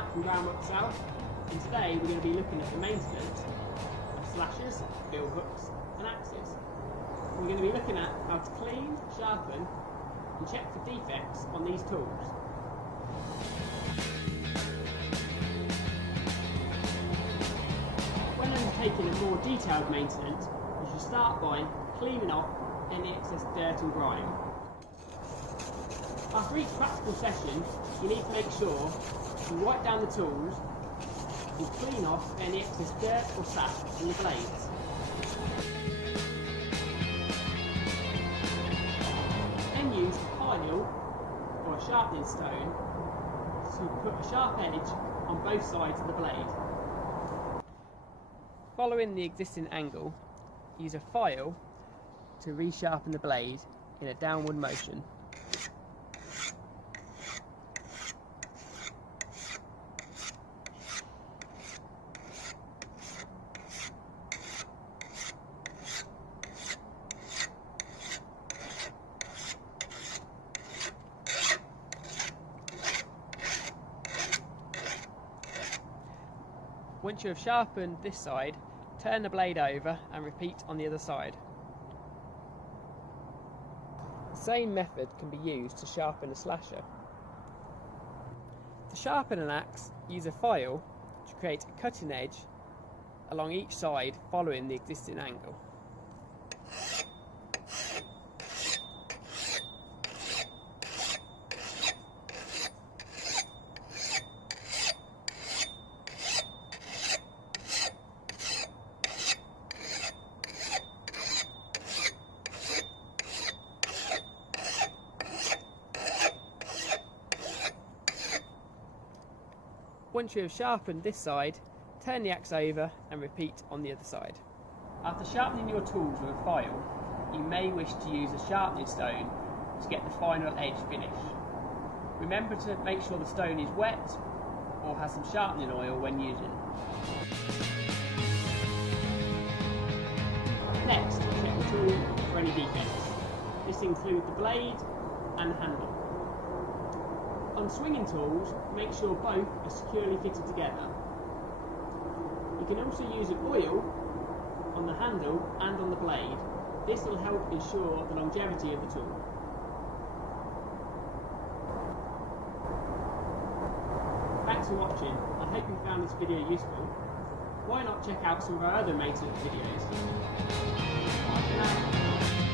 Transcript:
Matt from Billhooks South, and today we're going to be looking at the maintenance of slashers, billhooks and axes. We're going to be looking at how to clean, sharpen and check for defects on these tools. When undertaking a more detailed maintenance, you should start by cleaning off any excess dirt and grime. After each practical session, you need to make sure you wipe down the tools and clean off any excess dirt or sap in the blades. Then use a file or a sharpening stone to put a sharp edge on both sides of the blade. Following the existing angle, use a file to resharpen the blade in a downward motion. Once you have sharpened this side, turn the blade over and repeat on the other side. The same method can be used to sharpen a slasher. To sharpen an axe, use a file to create a cutting edge along each side following the existing angle. Once you have sharpened this side, turn the axe over and repeat on the other side. After sharpening your tools with a file, you may wish to use a sharpening stone to get the final edge finish. Remember to make sure the stone is wet or has some sharpening oil when using. Next, check the tool for any defects. This includes the blade and handle. On swinging tools, make sure both are securely fitted together. You can also use an oil on the handle and on the blade. This will help ensure the longevity of the tool. Thanks for watching. I hope you found this video useful. Why not check out some of our other maintenance videos? Bye for now.